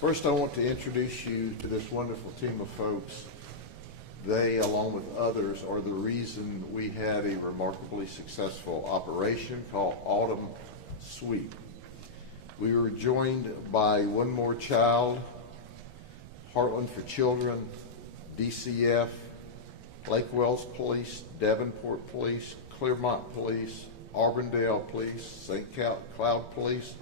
First, I want to introduce you to this wonderful team of folks. They, along with others, are the reason we had a remarkably successful operation called Autumn Sweep. We were joined by One More Child, Heartland for Children, DCF, Lake Wells Police, Davenport Police, Clearmont Police, Auburndale Police, St. Cloud Police,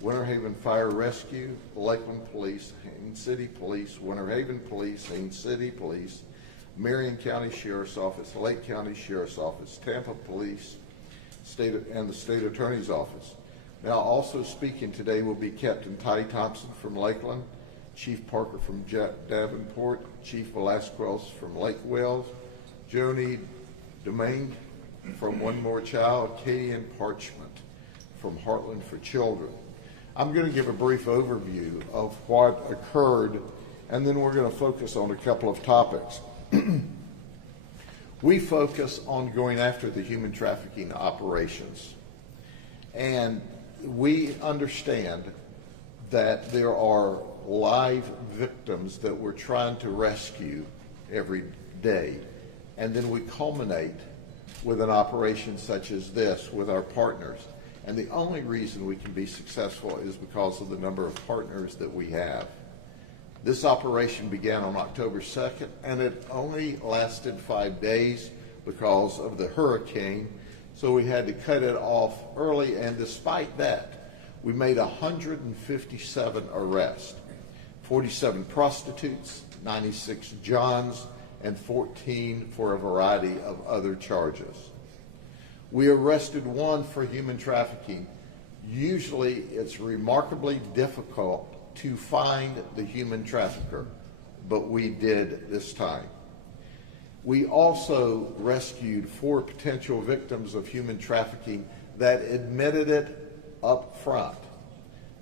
Winter Haven Fire Rescue, Lakeland Police, Haines City Police, Winter Haven Police, Haines City Police, Marion County Sheriff's Office, Lake County Sheriff's Office, Tampa Police, and the State Attorney's Office. Now, also speaking today will be Captain Toddy Thompson from Lakeland, Chief Parker from Davenport, Chief Velasquez from Lake Wells, Joni Domingue from One More Child, Katie and Parchment from Heartland for Children. I'm going to give a brief overview of what occurred, and then we're going to focus on a couple of topics. We focus on going after the human trafficking operations, and we understand that there are live victims that we're trying to rescue every day, and then we culminate with an operation such as this with our partners. And the only reason we can be successful is because of the number of partners that we have. This operation began on October 2nd, and it only lasted 5 days because of the hurricane, so we had to cut it off early, and despite that, we made 157 arrests, 47 prostitutes, 96 Johns, and 14 for a variety of other charges. We arrested one for human trafficking. Usually it's remarkably difficult to find the human trafficker, but we did this time. We also rescued 4 potential victims of human trafficking that admitted it up front.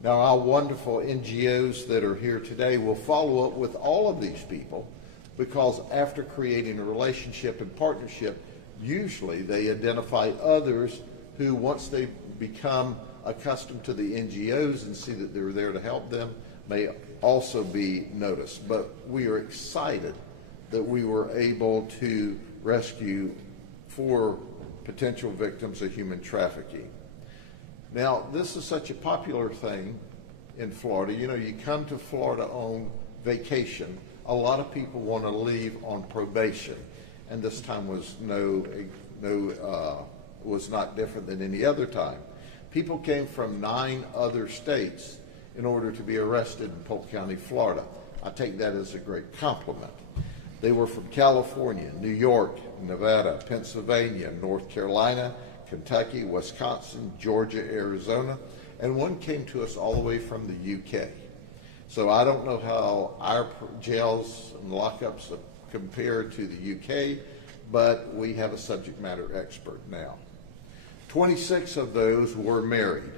Now, our wonderful NGOs that are here today will follow up with all of these people, because after creating a relationship and partnership, usually they identify others who, once they become accustomed to the NGOs and see that they're there to help them, may also be noticed. But we are excited that we were able to rescue 4 potential victims of human trafficking. Now, this is such a popular thing in Florida. You know, you come to Florida on vacation, a lot of people want to leave on probation, and this time was was not different than any other time. People came from 9 other states in order to be arrested in Polk County, Florida. I take that as a great compliment. They were from California, New York, Nevada, Pennsylvania, North Carolina, Kentucky, Wisconsin, Georgia, Arizona, and one came to us all the way from the UK. So I don't know how our jails and lockups compare to the UK, but we have a subject matter expert now. 26 of those were married.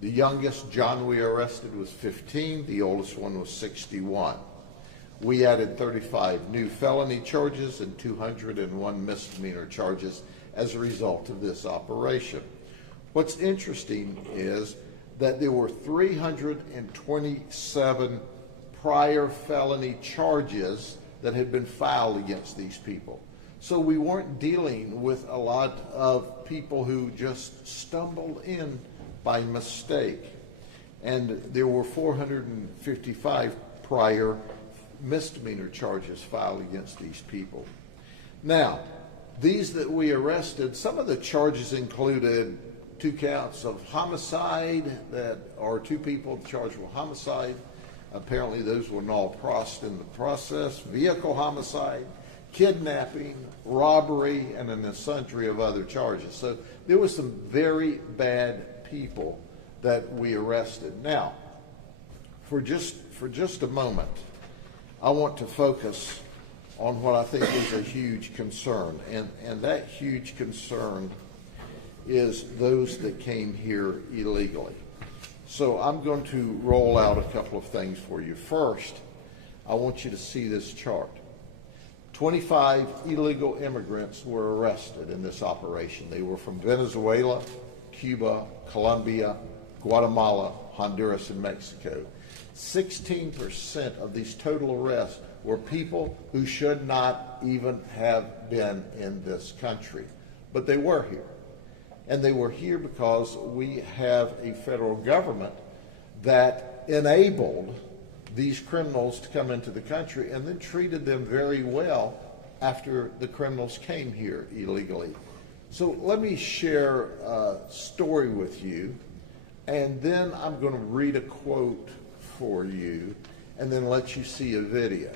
The youngest John we arrested was 15, the oldest one was 61. We added 35 new felony charges and 201 misdemeanor charges as a result of this operation. What's interesting is that there were 327 prior felony charges that had been filed against these people. So we weren't dealing with a lot of people who just stumbled in by mistake. And there were 455 prior misdemeanor charges filed against these people. Now, these that we arrested, some of the charges included 2 counts of homicide, that are 2 people charged with homicide. Apparently those were null prost in the process, vehicle homicide, kidnapping, robbery, and an sundry of other charges. So there was some very bad people that we arrested. Now, for just a moment, I want to focus on what I think is a huge concern, and that huge concern is those that came here illegally. So I'm going to roll out a couple of things for you. First, I want you to see this chart. 25 illegal immigrants were arrested in this operation. They were from Venezuela, Cuba, Colombia, Guatemala, Honduras, and Mexico. 16% of these total arrests were people who should not even have been in this country, but they were here. And they were here because we have a federal government that enabled these criminals to come into the country and then treated them very well after the criminals came here illegally. So let me share a story with you, and then I'm going to read a quote for you and then let you see a video.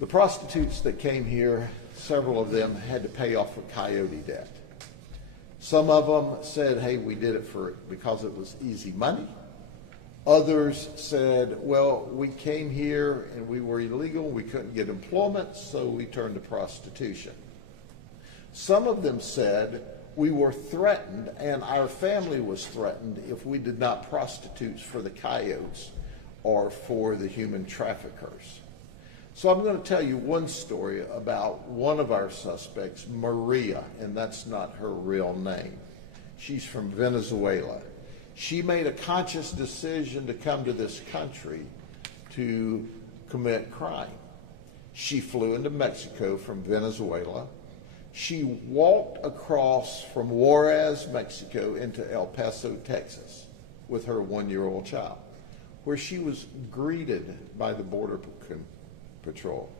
The prostitutes that came here, several of them had to pay off a coyote debt. Some of them said, hey, we did it because it was easy money. Others said, well, we came here and we were illegal, we couldn't get employment, so we turned to prostitution. Some of them said, we were threatened and our family was threatened if we did not prostitute for the coyotes or for the human traffickers. So I'm going to tell you one story about one of our suspects, Maria, and that's not her real name. She's from Venezuela. She made a conscious decision to come to this country to commit crime. She flew into Mexico from Venezuela. She walked across from Juarez, Mexico, into El Paso, Texas, with her 1-year-old child, where she was greeted by the Border Patrol.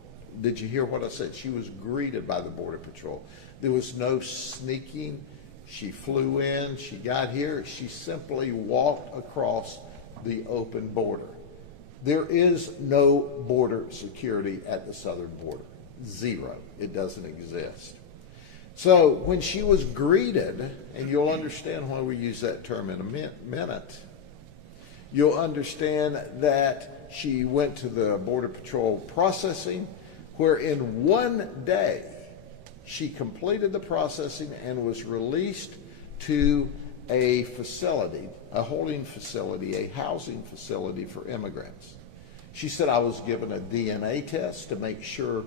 Did you hear what I said? She was greeted by the Border Patrol. There was no sneaking. She flew in, she got here, she simply walked across the open border. There is no border security at the southern border. Zero. It doesn't exist. So when she was greeted, and you'll understand why we use that term in a minute, you'll understand that she went to the Border Patrol processing, where in one day she completed the processing and was released to a facility, a holding facility, a housing facility for immigrants. She said, I was given a DNA test to make sure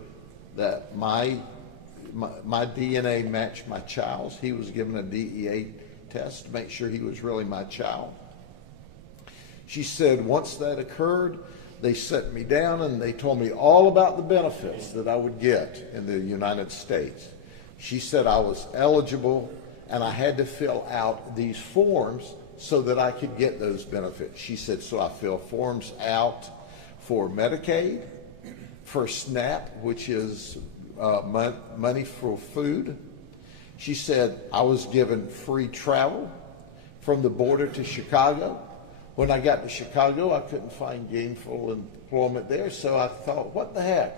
that my DNA matched my child's. He was given a DEA test to make sure he was really my child. She said, once that occurred, they set me down and they told me all about the benefits that I would get in the United States. She said I was eligible and I had to fill out these forms so that I could get those benefits. She said, so I fill forms out for Medicaid, for SNAP, which is money for food. She said I was given free travel from the border to Chicago. When I got to Chicago, I couldn't find gainful employment there, so I thought, what the heck?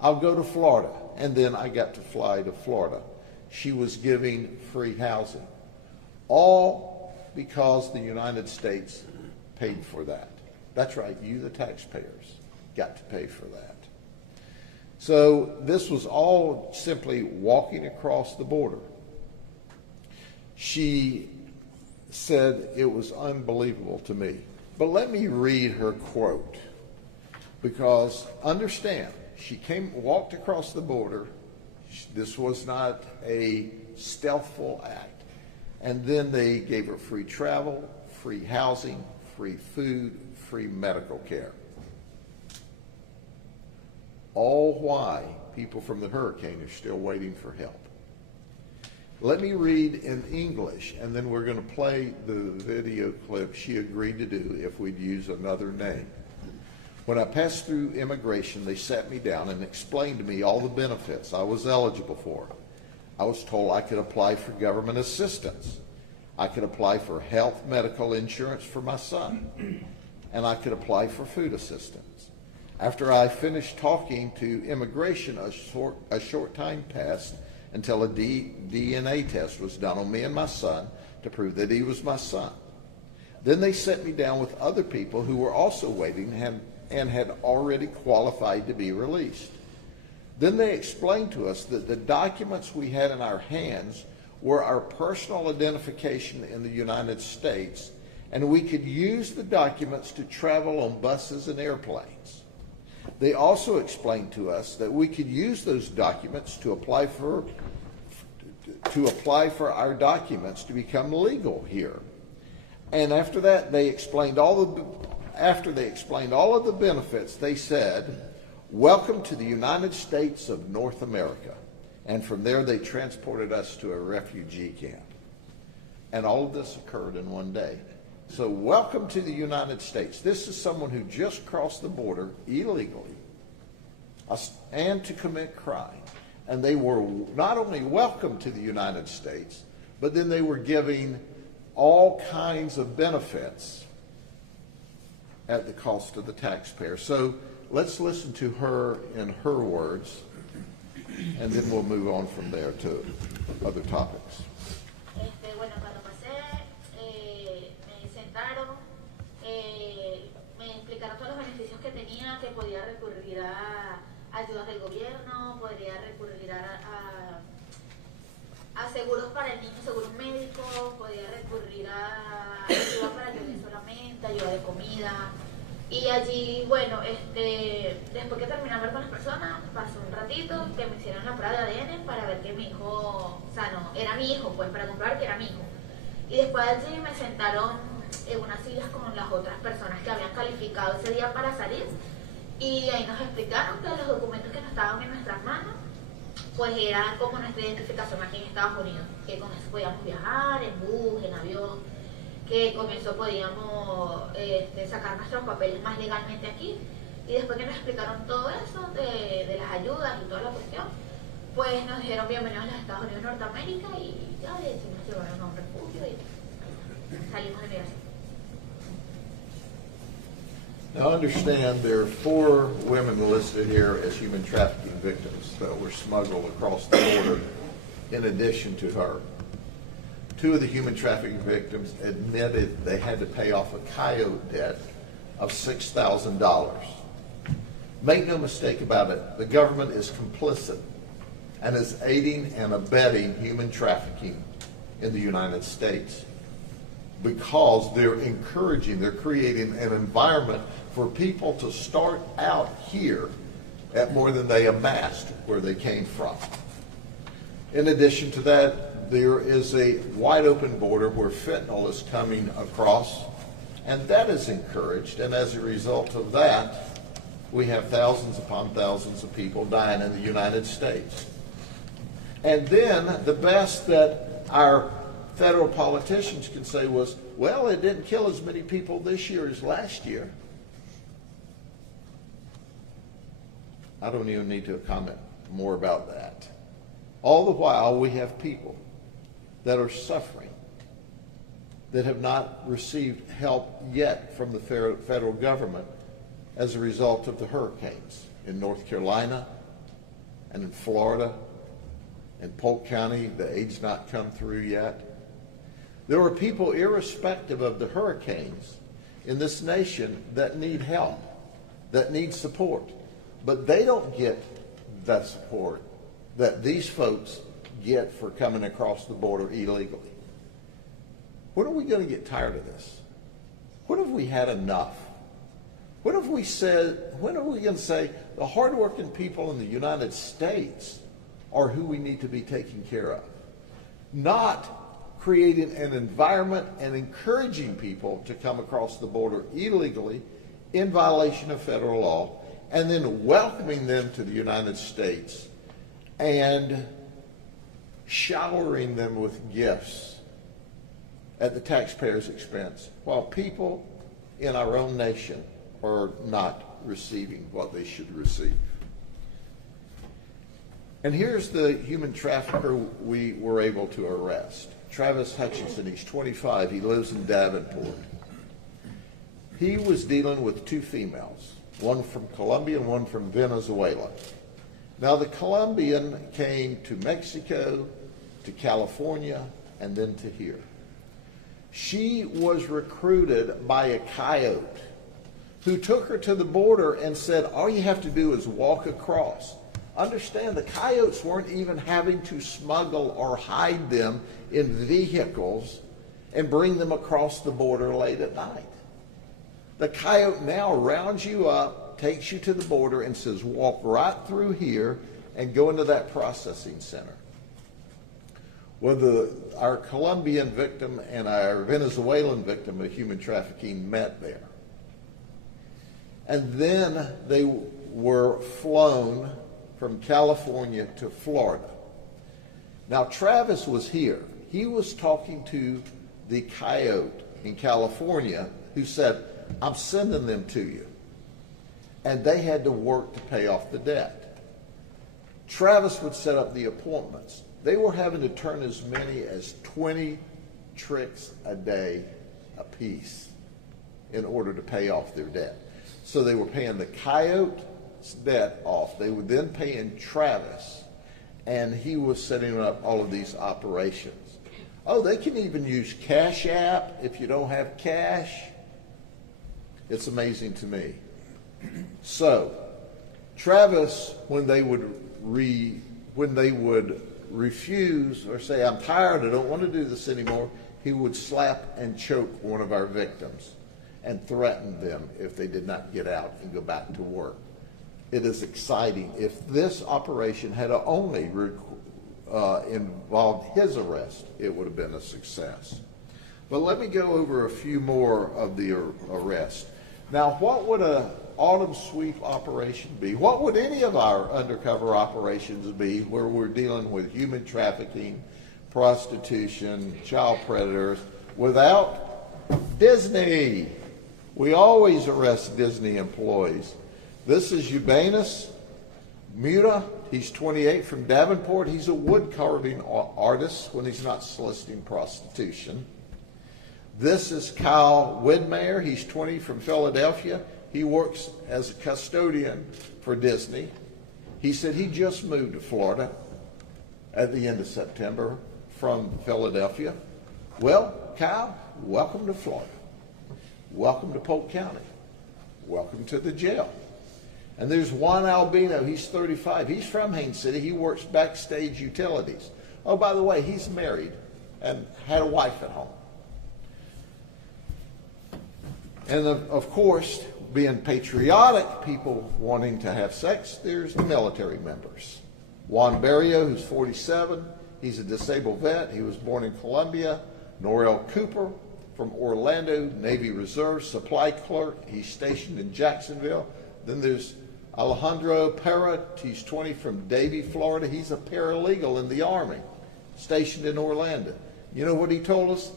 I'll go to Florida. And then I got to fly to Florida. She was giving free housing. All because the United States paid for that. That's right, you, the taxpayers, got to pay for that. So this was all simply walking across the border. She said it was unbelievable to me. But let me read her quote, because understand, she walked across the border. This was not a stealthful act. And then they gave her free travel, free housing, free food, free medical care. All why people from the hurricane are still waiting for help. Let me read in English, and then we're going to play the video clip she agreed to do if we'd use another name. When I passed through immigration, they sat me down and explained to me all the benefits I was eligible for. I was told I could apply for government assistance. I could apply for health medical insurance for my son, and I could apply for food assistance. After I finished talking to immigration, a short time passed until a DNA test was done on me and my son to prove that he was my son. Then they set me down with other people who were also waiting and had already qualified to be released. Then they explained to us that the documents we had in our hands were our personal identification in the United States, and we could use the documents to travel on buses and airplanes. They also explained to us that we could use those documents to apply for our documents to become legal here. And after that, they explained all after they explained all of the benefits, they said, "Welcome to the United States of North America." And from there, they transported us to a refugee camp. And all of this occurred in one day. So welcome to the United States. This is someone who just crossed the border illegally and to commit crime. And they were not only welcome to the United States, but then they were giving all kinds of benefits at the cost of the taxpayer. So let's listen to her in her words, and then we'll move on from there to other topics. Bueno, cuando pasé, me sentaron, me explicaron todos los beneficios que tenía, que podía recurrir a ayudas del gobierno, podría recurrir a seguros para el niño, seguros médicos, podía recurrir a ayuda para el bebé solamente, ayuda de comida. Y allí, bueno, después que terminé de hablar con las personas, pasó un ratito que me hicieron la prueba de ADN para ver que mi hijo, o sea, no, era mi hijo, pues para comprobar que era mi hijo. Y después allí me sentaron en unas sillas con las otras personas que habían calificado ese día para salir. Y ahí nos explicaron que los documentos que nos estaban en nuestras manos, pues eran como nuestra identificación aquí en Estados Unidos, que con eso podíamos viajar en bus, en avión, que con eso podíamos sacar nuestros papeles más legalmente aquí. Y después que nos explicaron todo eso de las ayudas y toda la cuestión, pues nos dijeron bienvenidos a los Estados Unidos de Norteamérica y ya nos llevaron a un refugio y salimos de migración. Now understand there are 4 women listed here as human trafficking victims that were smuggled across the border in addition to her. 2 of the human trafficking victims admitted they had to pay off a coyote debt of $6,000. Make no mistake about it, the government is complicit and is aiding and abetting human trafficking in the United States because they're creating an environment for people to start out here at more than they amassed where they came from. In addition to that, there is a wide open border where fentanyl is coming across, and that is encouraged, and as a result of that, we have thousands upon thousands of people dying in the United States. And then the best that our federal politicians can say was, well, it didn't kill as many people this year as last year. I don't even need to comment more about that. All the while, we have people that are suffering, that have not received help yet from the federal government as a result of the hurricanes in North Carolina and in Florida. In Polk County, the aid's not come through yet. There are people, irrespective of the hurricanes, in this nation that need help, that need support. But they don't get that support that these folks get for coming across the border illegally. When are we going to get tired of this? When have we had enough? When are we going to say the hardworking people in the United States are who we need to be taking care of? Not creating an environment and encouraging people to come across the border illegally in violation of federal law, and then welcoming them to the United States and showering them with gifts at the taxpayer's expense, while people in our own nation are not receiving what they should receive. And here's the human trafficker we were able to arrest. Travis Hutchinson, he's 25, he lives in Davenport. He was dealing with 2 females, one from Colombia and one from Venezuela. Now the Colombian came to Mexico, to California, and then to here. She was recruited by a coyote who took her to the border and said, all you have to do is walk across. Understand, the coyotes weren't even having to smuggle or hide them in vehicles and bring them across the border late at night. The coyote now rounds you up, takes you to the border, and says, walk right through here and go into that processing center. Well, our Colombian victim and our Venezuelan victim of human trafficking met there. And then they were flown from California to Florida. Now, Travis was here. He was talking to the coyote in California who said, I'm sending them to you. And they had to work to pay off the debt. Travis would set up the appointments. They were having to turn as many as 20 tricks a day apiece in order to pay off their debt. So they were paying the coyote's debt off. They were then paying Travis, and he was setting up all of these operations. Oh, they can even use Cash App if you don't have cash. It's amazing to me. So, Travis, when they would refuse or say, I'm tired, I don't want to do this anymore, he would slap and choke one of our victims and threaten them if they did not get out and go back to work. It is exciting. If this operation had only involved his arrest, it would have been a success. But let me go over a few more of the arrests. Now, what would an autumn sweep operation be? What would any of our undercover operations be where we're dealing with human trafficking, prostitution, child predators, without Disney? We always arrest Disney employees. This is Eubanus Muta. He's 28 from Davenport. He's a wood carving artist when he's not soliciting prostitution. This is Kyle Widmeyer. He's 20 from Philadelphia. He works as a custodian for Disney. He said he just moved to Florida at the end of September from Philadelphia. Well, Kyle, welcome to Florida. Welcome to Polk County. Welcome to the jail. And there's Juan Albino. He's 35. He's from Haines City. He works backstage utilities. Oh, by the way, he's married and had a wife at home. And of course, being patriotic, people wanting to have sex, there's the military members. Juan Barrio, who's 47, he's a disabled vet. He was born in Columbia. Norrell Cooper from Orlando, Navy Reserve, supply clerk. He's stationed in Jacksonville. Then there's Alejandro Parra. He's 20 from Davie, Florida. He's a paralegal in the Army, stationed in Orlando. You know what he told us?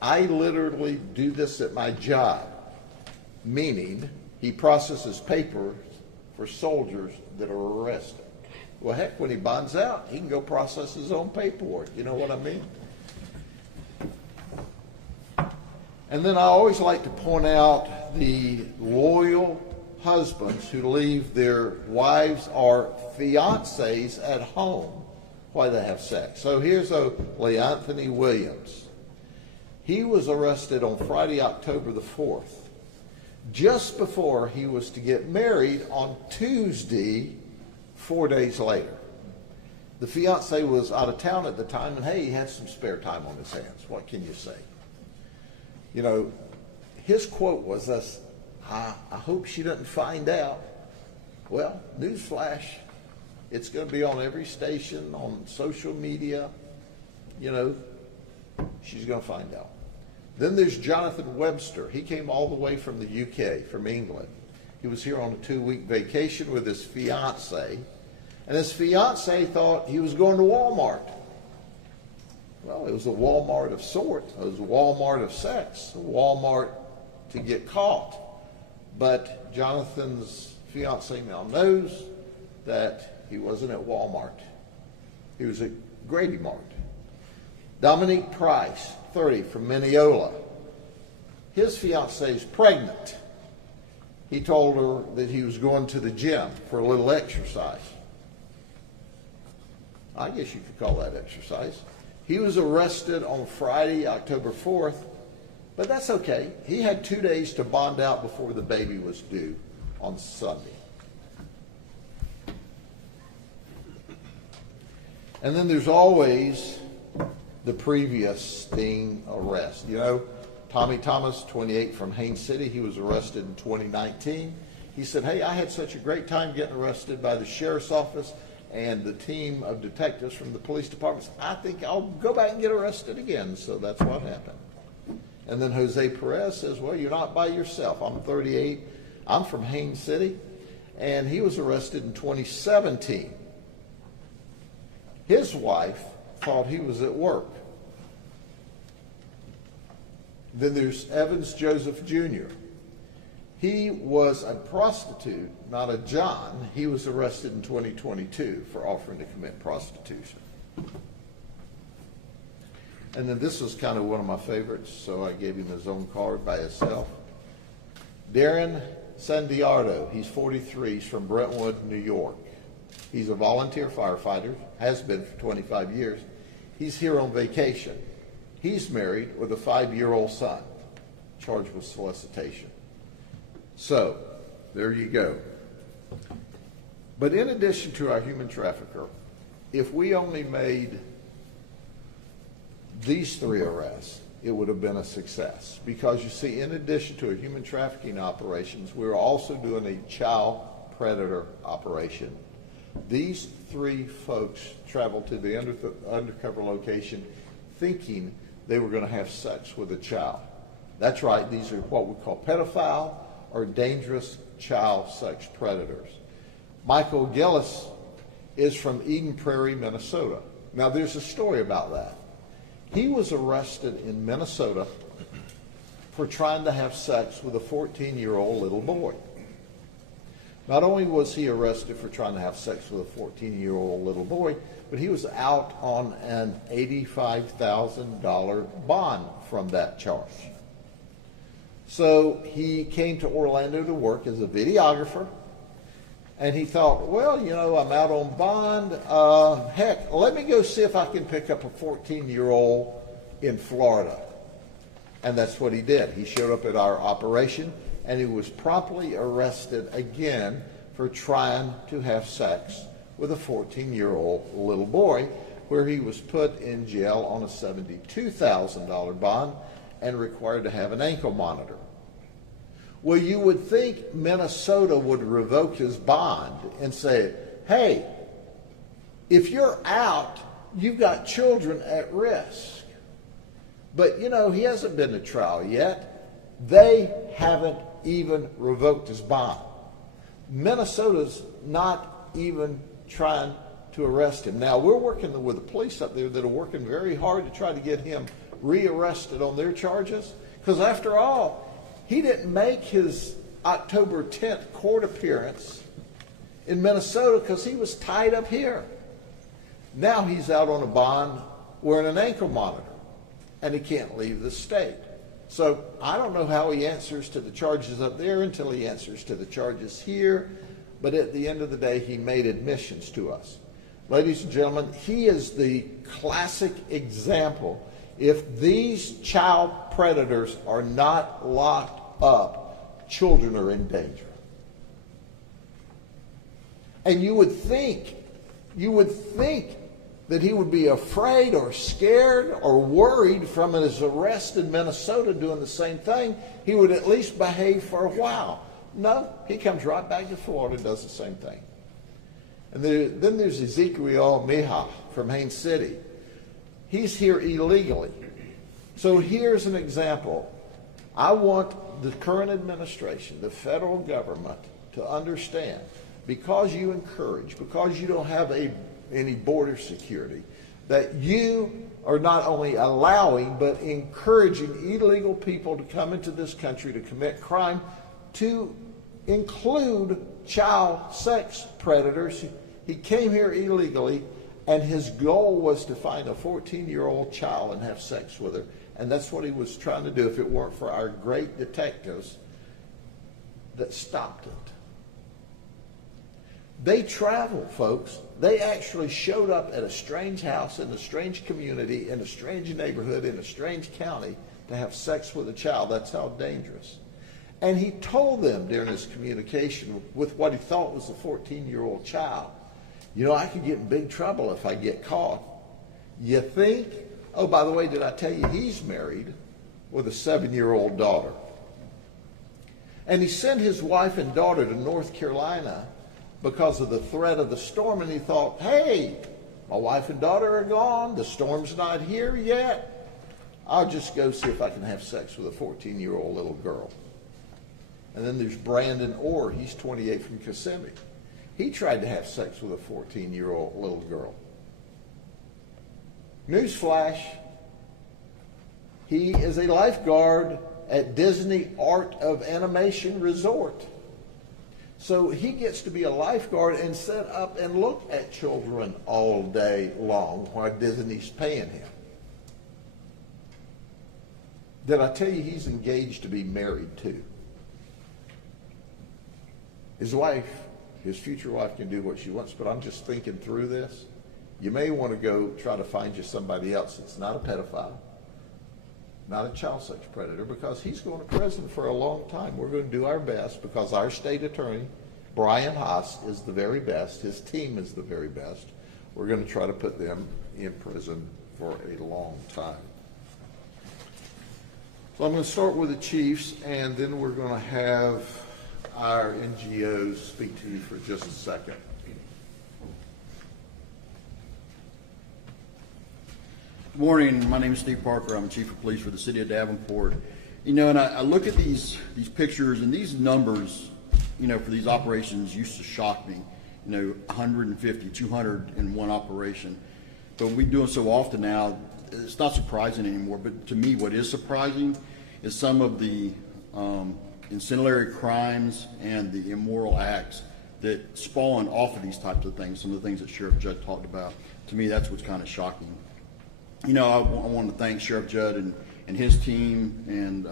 I literally do this at my job. Meaning, he processes papers for soldiers that are arrested. Well, heck, when he bonds out, he can go process his own paperwork. You know what I mean? And then I always like to point out the loyal husbands who leave their wives or fiancés at home while they have sex. So here's Leanthony Williams. He was arrested on Friday, October the 4th. Just before he was to get married on Tuesday, 4 days later. The fiance was out of town at the time, and hey, he had some spare time on his hands. What can you say? You know, his quote was this, I hope she doesn't find out. Well, newsflash, it's going to be on every station, on social media. You know, she's going to find out. Then there's Jonathan Webster. He came all the way from the UK, from England. He was here on a 2-week vacation with his fiancée, and his fiancée thought he was going to Walmart. Well, it was a Walmart of sorts. It was a Walmart of sex, a Walmart to get caught. But Jonathan's fiancée now knows that he wasn't at Walmart. He was at Grady Mart. Dominique Price, 30, from Mineola. His fiancée is pregnant. He told her that he was going to the gym for a little exercise. I guess you could call that exercise. He was arrested on Friday, October 4th, but that's okay. He had 2 days to bond out before the baby was due on Sunday. And then there's always the previous sting arrest. You know, Tommy Thomas, 28, from Haines City, he was arrested in 2019. He said, hey, I had such a great time getting arrested by the sheriff's office and the team of detectives from the police departments. I think I'll go back and get arrested again. So that's what happened. And then Jose Perez says, well, you're not by yourself. I'm 38. I'm from Haines City, and he was arrested in 2017. His wife thought he was at work. Then there's Evans Joseph Jr. He was a prostitute, not a John. He was arrested in 2022 for offering to commit prostitution. And then this was kind of one of my favorites, so I gave him his own card by himself. Darren Sandiardo, he's 43, he's from Brentwood, New York. He's a volunteer firefighter, has been for 25 years. He's here on vacation. He's married with a 5-year-old son, charged with solicitation. So, there you go. But in addition to our human trafficker, if we only made these 3 arrests, it would have been a success. Because you see, in addition to a human trafficking operations, we're also doing a child predator operation. These 3 folks traveled to the undercover location thinking they were going to have sex with a child. That's right, these are what we call pedophile or dangerous child sex predators. Michael Gillis is from Eden Prairie, Minnesota. Now there's a story about that. He was arrested in Minnesota for trying to have sex with a 14-year-old little boy. Not only was he arrested for trying to have sex with a 14-year-old little boy, but he was out on an $85,000 bond from that charge. So he came to Orlando to work as a videographer, and he thought, well, you know, I'm out on bond. Heck, let me go see if I can pick up a 14-year-old in Florida. And that's what he did. He showed up at our operation, and he was promptly arrested again for trying to have sex with a 14-year-old little boy, where he was put in jail on a $72,000 bond and required to have an ankle monitor. Well, you would think Minnesota would revoke his bond and say, hey, if you're out, you've got children at risk. But, you know, he hasn't been to trial yet. They haven't even revoked his bond. Minnesota's not even trying to arrest him. Now, we're working with the police up there that are working very hard to try to get him rearrested on their charges, because after all, he didn't make his October 10th court appearance in Minnesota because he was tied up here. Now he's out on a bond wearing an ankle monitor, and he can't leave the state. So I don't know how he answers to the charges up there until he answers to the charges here, but at the end of the day, he made admissions to us. Ladies and gentlemen, he is the classic example. If these child predators are not locked up, children are in danger. And you would think that he would be afraid or scared or worried from his arrest in Minnesota doing the same thing. He would at least behave for a while. No, he comes right back to Florida and does the same thing. And then there's Ezekiel Mija from Haines City. He's here illegally. So here's an example. I want the current administration, the federal government, to understand, because you encourage, because you don't have any border security, that you are not only allowing but encouraging illegal people to come into this country to commit crime, to include child sex predators. He came here illegally, and his goal was to find a 14-year-old child and have sex with her. And that's what he was trying to do if it weren't for our great detectives that stopped it. They traveled, folks. They actually showed up at a strange house in a strange community, in a strange neighborhood, in a strange county to have sex with a child. That's how dangerous. And he told them during his communication with what he thought was a 14-year-old child, you know, I could get in big trouble if I get caught. You think? Oh, by the way, did I tell you he's married with a 7-year-old daughter? And he sent his wife and daughter to North Carolina because of the threat of the storm, and he thought, hey, my wife and daughter are gone, the storm's not here yet, I'll just go see if I can have sex with a 14-year-old little girl. And then there's Brandon Orr, he's 28 from Kissimmee. He tried to have sex with a 14-year-old little girl. Newsflash, he is a lifeguard at Disney Art of Animation Resort. So he gets to be a lifeguard and sit up and look at children all day long while Disney's paying him. Did I tell you he's engaged to be married too? His wife, his future wife, can do what she wants, but I'm just thinking through this. You may want to go try to find you somebody else that's not a pedophile, not a child sex predator, because he's going to prison for a long time. We're going to do our best, because our state attorney, Brian Haas, is the very best. His team is the very best. We're going to try to put them in prison for a long time. So I'm going to start with the chiefs, and then we're going to have our NGOs speak to you for just a second. Good morning. My name is Steve Parker. I'm Chief of Police for the City of Davenport. You know, and I look at these pictures and these numbers, you know, for these operations used to shock me. You know, 150, 200 in one operation. But we do it so often now, it's not surprising anymore. But to me, what is surprising is some of the ancillary crimes and the immoral acts that spawn off of these types of things, some of the things that Sheriff Judd talked about. To me, that's what's kind of shocking. You know, I want to thank Sheriff Judd and his team and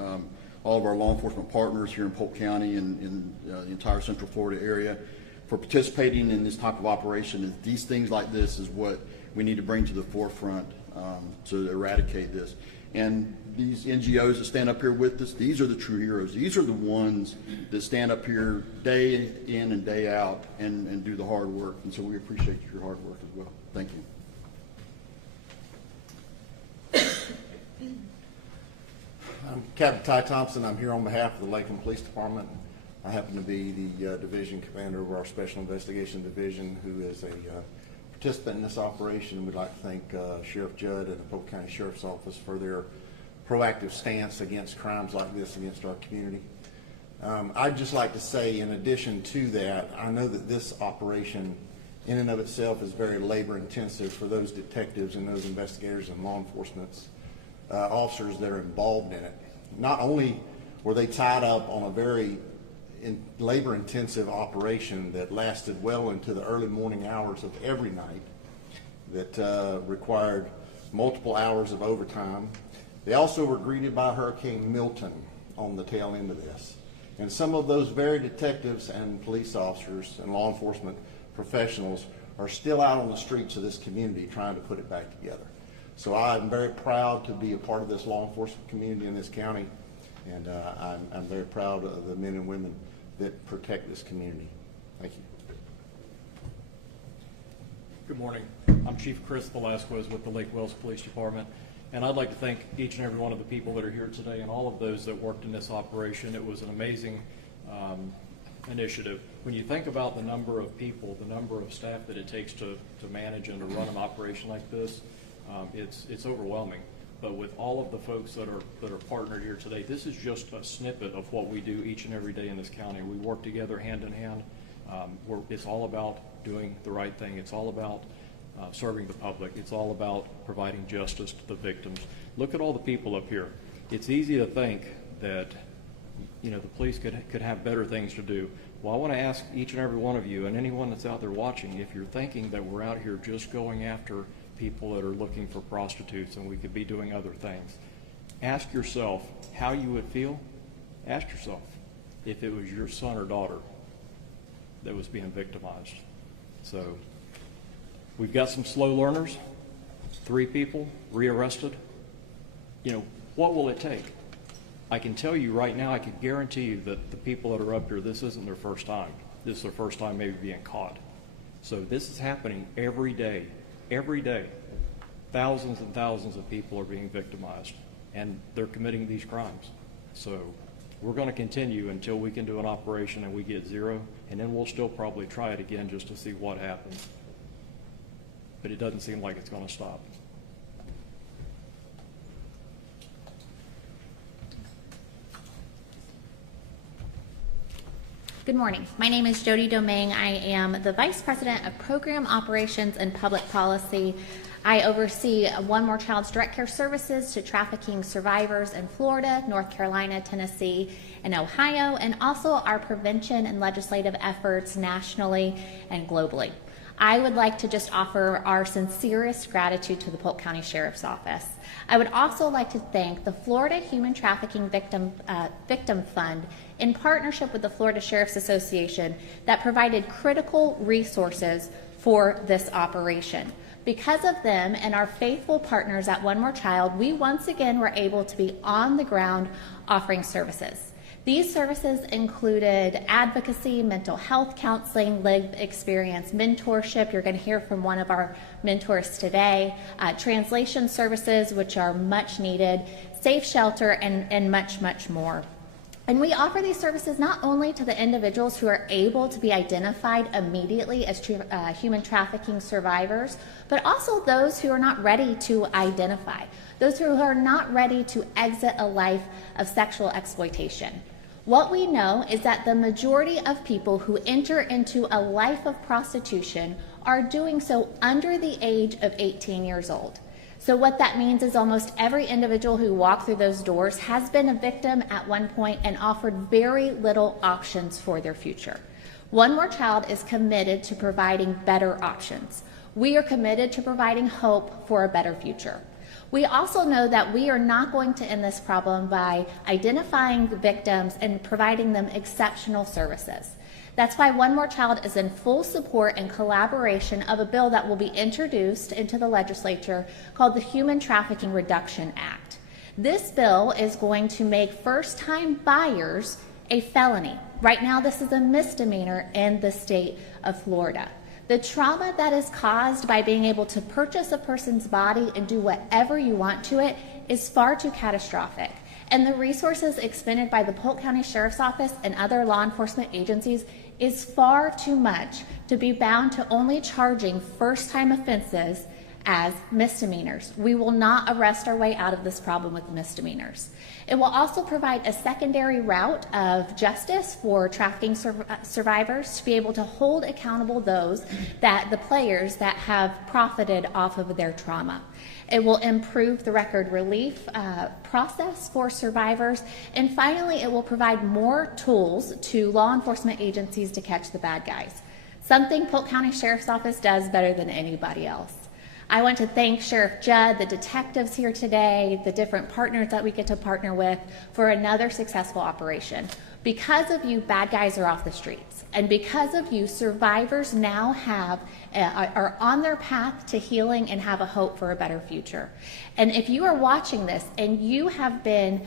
all of our law enforcement partners here in Polk County and in the entire Central Florida area for participating in this type of operation. And these things like this is what we need to bring to the forefront to eradicate this. And these NGOs that stand up here with us, these are the true heroes. These are the ones that stand up here day in and day out and do the hard work. And so we appreciate your hard work as well. Thank you. I'm Captain Ty Thompson. I'm here on behalf of the Lakeland Police Department. I happen to be the division commander of our Special Investigation Division, who is a participant in this operation. We'd like to thank Sheriff Judd and the Polk County Sheriff's Office for their proactive stance against crimes like this against our community. I'd just like to say, in addition to that, I know that this operation in and of itself is very labor intensive for those detectives and those investigators and law enforcement officers that are involved in it. Not only were they tied up on a very labor intensive operation that lasted well into the early morning hours of every night, that required multiple hours of overtime, they also were greeted by Hurricane Milton on the tail end of this. And some of those very detectives and police officers and law enforcement professionals are still out on the streets of this community trying to put it back together. So I'm very proud to be a part of this law enforcement community in this county, and I'm very proud of the men and women that protect this community. Thank you. Good morning. I'm Chief Chris Velasquez with the Lake Wells Police Department, and I'd like to thank each and every one of the people that are here today and all of those that worked in this operation. It was an amazing initiative. When you think about the number of people, the number of staff that it takes to manage and to run an operation like this, it's overwhelming. But with all of the folks that are partnered here today, this is just a snippet of what we do each and every day in this county. We work together hand in hand. It's all about doing the right thing. It's all about serving the public. It's all about providing justice to the victims. Look at all the people up here. It's easy to think that, you know, the police could have better things to do. Well, I want to ask each and every one of you and anyone that's out there watching, if you're thinking that we're out here just going after people that are looking for prostitutes and we could be doing other things, ask yourself how you would feel. Ask yourself if it was your son or daughter that was being victimized. So we've got some slow learners, 3 people rearrested. You know, what will it take? I can tell you right now, I can guarantee you that the people that are up here, this isn't their first time. This is their first time maybe being caught. So this is happening every day. Every day, thousands and thousands of people are being victimized, and they're committing these crimes. So we're going to continue until we can do an operation and we get 0, and then we'll still probably try it again just to see what happens. But it doesn't seem like it's going to stop. Good morning. My name is Jody Domingue. I am the Vice President of Program Operations and Public Policy. I oversee One More Child's direct care services to trafficking survivors in Florida, North Carolina, Tennessee, and Ohio, and also our prevention and legislative efforts nationally and globally. I would like to just offer our sincerest gratitude to the Polk County Sheriff's Office. I would also like to thank the Florida Human Trafficking Victim Fund in partnership with the Florida Sheriff's Association that provided critical resources for this operation. Because of them and our faithful partners at One More Child, we once again were able to be on the ground offering services. These services included advocacy, mental health counseling, lived experience mentorship. You're going to hear from one of our mentors today. Translation services, which are much needed, safe shelter, and much, much more. And we offer these services not only to the individuals who are able to be identified immediately as human trafficking survivors, but also those who are not ready to identify, those who are not ready to exit a life of sexual exploitation. What we know is that the majority of people who enter into a life of prostitution are doing so under the age of 18 years old. So what that means is almost every individual who walked through those doors has been a victim at one point and offered very little options for their future. One More Child is committed to providing better options. We are committed to providing hope for a better future. We also know that we are not going to end this problem by identifying the victims and providing them exceptional services. That's why One More Child is in full support and collaboration of a bill that will be introduced into the legislature called the Human Trafficking Reduction Act. This bill is going to make first-time buyers a felony. Right now, this is a misdemeanor in the state of Florida. The trauma that is caused by being able to purchase a person's body and do whatever you want to it is far too catastrophic. And the resources expended by the Polk County Sheriff's Office and other law enforcement agencies is far too much to be bound to only charging first-time offenses as misdemeanors. We will not arrest our way out of this problem with misdemeanors. It will also provide a secondary route of justice for trafficking survivors to be able to hold accountable those the players that have profited off of their trauma. It will improve the record relief process for survivors. And finally, it will provide more tools to law enforcement agencies to catch the bad guys, something Polk County Sheriff's Office does better than anybody else. I want to thank Sheriff Judd, the detectives here today, the different partners that we get to partner with for another successful operation. Because of you, bad guys are off the streets. And because of you, survivors now are on their path to healing and have a hope for a better future. And if you are watching this and you have been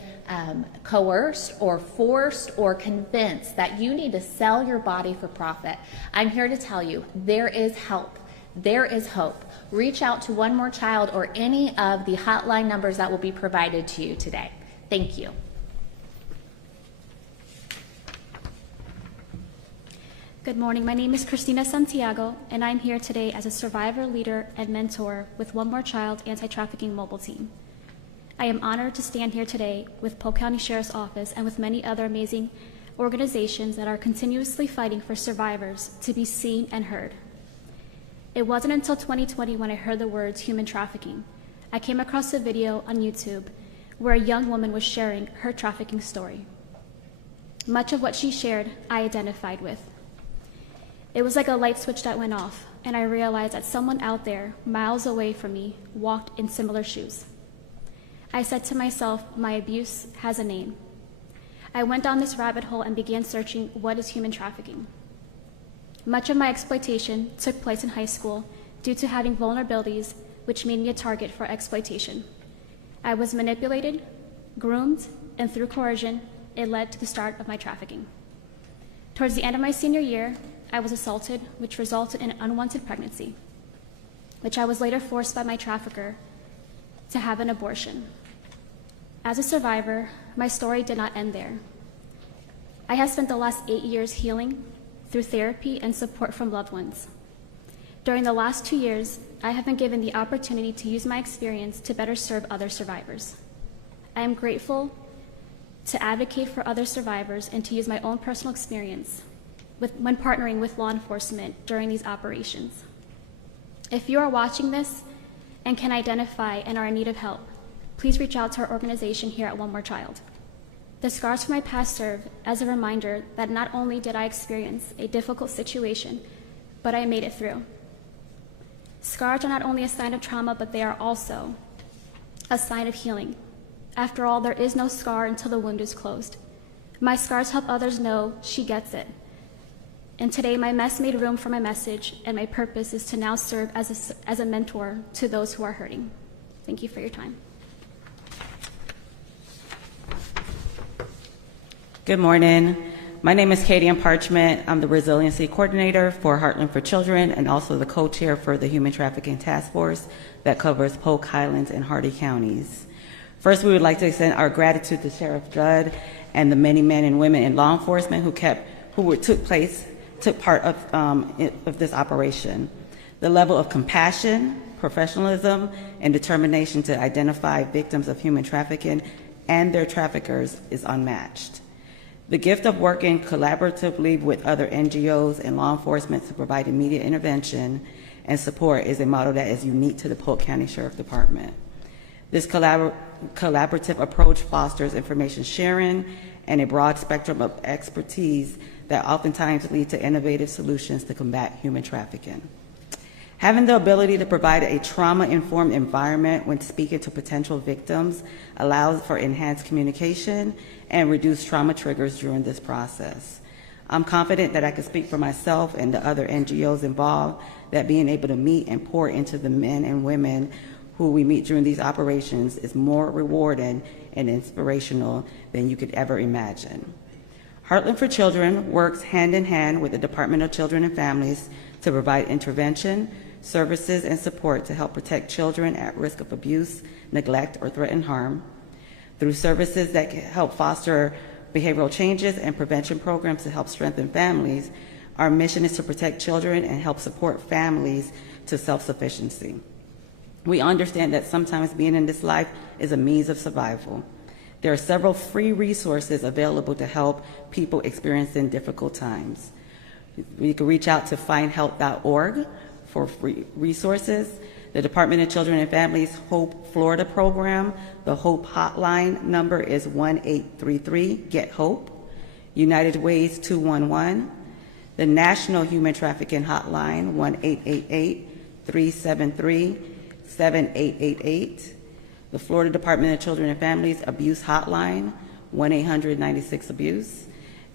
coerced or forced or convinced that you need to sell your body for profit, I'm here to tell you there is help. There is hope. Reach out to One More Child or any of the hotline numbers that will be provided to you today. Thank you. Good morning. My name is Christina Santiago, and I'm here today as a survivor, leader, and mentor with One More Child Anti-Trafficking Mobile Team. I am honored to stand here today with Polk County Sheriff's Office and with many other amazing organizations that are continuously fighting for survivors to be seen and heard. It wasn't until 2020 when I heard the words human trafficking. I came across a video on YouTube where a young woman was sharing her trafficking story. Much of what she shared, I identified with. It was like a light switch that went off, and I realized that someone out there, miles away from me, walked in similar shoes. I said to myself, my abuse has a name. I went down this rabbit hole and began searching, what is human trafficking? Much of my exploitation took place in high school due to having vulnerabilities which made me a target for exploitation. I was manipulated, groomed, and through coercion, it led to the start of my trafficking. Towards the end of my senior year, I was assaulted, which resulted in an unwanted pregnancy, which I was later forced by my trafficker to have an abortion. As a survivor, my story did not end there. I have spent the last 8 years healing through therapy and support from loved ones. During the last 2 years, I have been given the opportunity to use my experience to better serve other survivors. I am grateful to advocate for other survivors and to use my own personal experience when partnering with law enforcement during these operations. If you are watching this and can identify and are in need of help, please reach out to our organization here at One More Child. The scars from my past serve as a reminder that not only did I experience a difficult situation, but I made it through. Scars are not only a sign of trauma, but they are also a sign of healing. After all, there is no scar until the wound is closed. My scars help others know she gets it. And today, my mess made room for my message, and my purpose is to now serve as a mentor to those who are hurting. Thank you for your time. Good morning. My name is Katie Parchment. I'm the Resiliency Coordinator for Heartland for Children and also the co-chair for the Human Trafficking Task Force that covers Polk, Highlands, and Hardy counties. First, we would like to extend our gratitude to Sheriff Judd and the many men and women in law enforcement who took part of this operation. The level of compassion, professionalism, and determination to identify victims of human trafficking and their traffickers is unmatched. The gift of working collaboratively with other NGOs and law enforcement to provide immediate intervention and support is a model that is unique to the Polk County Sheriff Department. This collaborative approach fosters information sharing and a broad spectrum of expertise that oftentimes lead to innovative solutions to combat human trafficking. Having the ability to provide a trauma-informed environment when speaking to potential victims allows for enhanced communication and reduced trauma triggers during this process. I'm confident that I can speak for myself and the other NGOs involved that being able to meet and pour into the men and women who we meet during these operations is more rewarding and inspirational than you could ever imagine. Heartland for Children works hand in hand with the Department of Children and Families to provide intervention, services, and support to help protect children at risk of abuse, neglect, or threatened harm. Through services that can help foster behavioral changes and prevention programs to help strengthen families, our mission is to protect children and help support families to self-sufficiency. We understand that sometimes being in this life is a means of survival. There are several free resources available to help people experiencing difficult times. You can reach out to findhelp.org for free resources. The Department of Children and Families Hope Florida program, the Hope hotline number is 1-833-GET-HOPE. United Ways 211. The National Human Trafficking Hotline, 1-888-373-7888. The Florida Department of Children and Families Abuse Hotline, 1-800-96-ABUSE.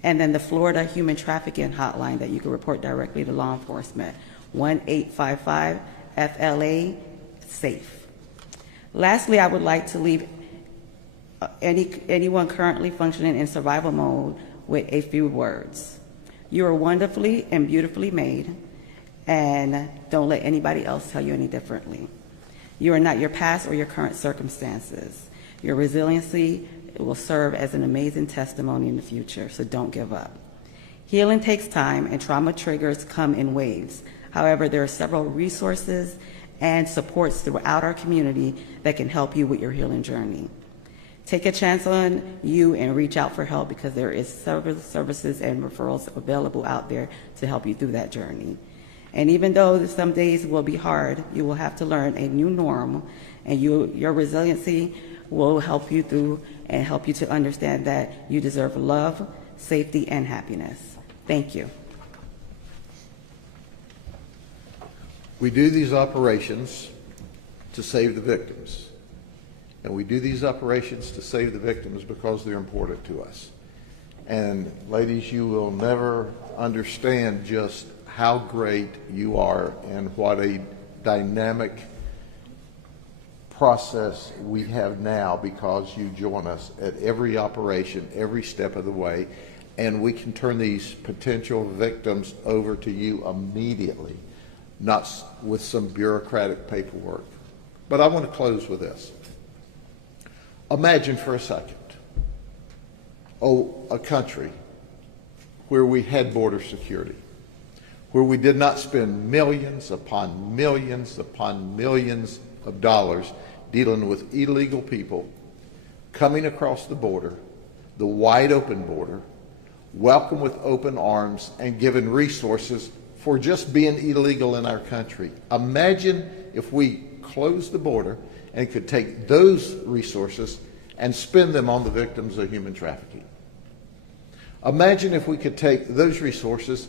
And then the Florida Human Trafficking Hotline that you can report directly to law enforcement, 1-855-FLA-SAFE. Lastly, I would like to leave anyone currently functioning in survival mode with a few words. You are wonderfully and beautifully made, and don't let anybody else tell you any differently. You are not your past or your current circumstances. Your resiliency will serve as an amazing testimony in the future, so don't give up. Healing takes time, and trauma triggers come in waves. However, there are several resources and supports throughout our community that can help you with your healing journey. Take a chance on you and reach out for help, because there is several services and referrals available out there to help you through that journey. And even though some days will be hard, you will have to learn a new norm, and your resiliency will help you through and help you to understand that you deserve love, safety, and happiness. Thank you. We do these operations to save the victims. And we do these operations to save the victims because they're important to us. And ladies, you will never understand just how great you are and what a dynamic process we have now, because you join us at every operation, every step of the way, and we can turn these potential victims over to you immediately, not with some bureaucratic paperwork. But I want to close with this. Imagine for a second, a country where we had border security, where we did not spend millions upon millions upon millions of dollars dealing with illegal people coming across the border, the wide open border, welcomed with open arms, and given resources for just being illegal in our country. Imagine if we closed the border and could take those resources and spend them on the victims of human trafficking. Imagine if we could take those resources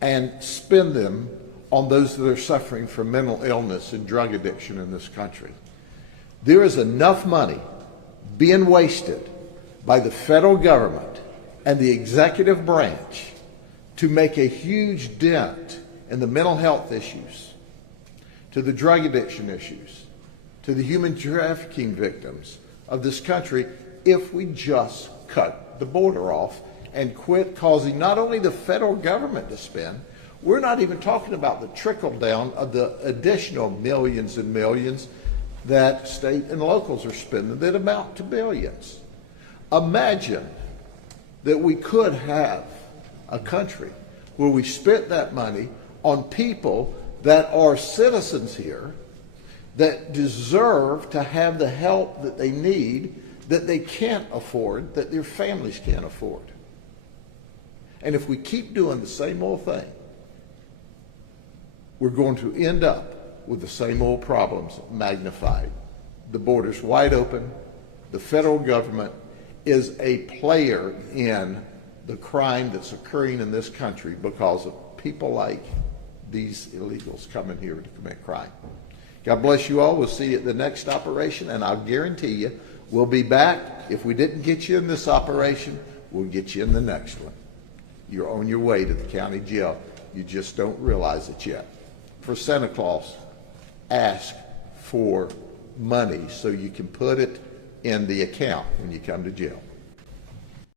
and spend them on those that are suffering from mental illness and drug addiction in this country. There is enough money being wasted by the federal government and the executive branch to make a huge dent in the mental health issues, to the drug addiction issues, to the human trafficking victims of this country if we just cut the border off and quit causing not only the federal government to spend, we're not even talking about the trickle down of the additional millions and millions that state and locals are spending that amount to billions. Imagine that we could have a country where we spent that money on people that are citizens here that deserve to have the help that they need, that they can't afford, that their families can't afford. And if we keep doing the same old thing, we're going to end up with the same old problems magnified. The border's wide open. The federal government is a player in the crime that's occurring in this country because of people like these illegals coming here to commit crime. God bless you all. We'll see you at the next operation, and I'll guarantee you we'll be back. If we didn't get you in this operation, we'll get you in the next one. You're on your way to the county jail. You just don't realize it yet. For Santa Claus, ask for money so you can put it in the account when you come to jail.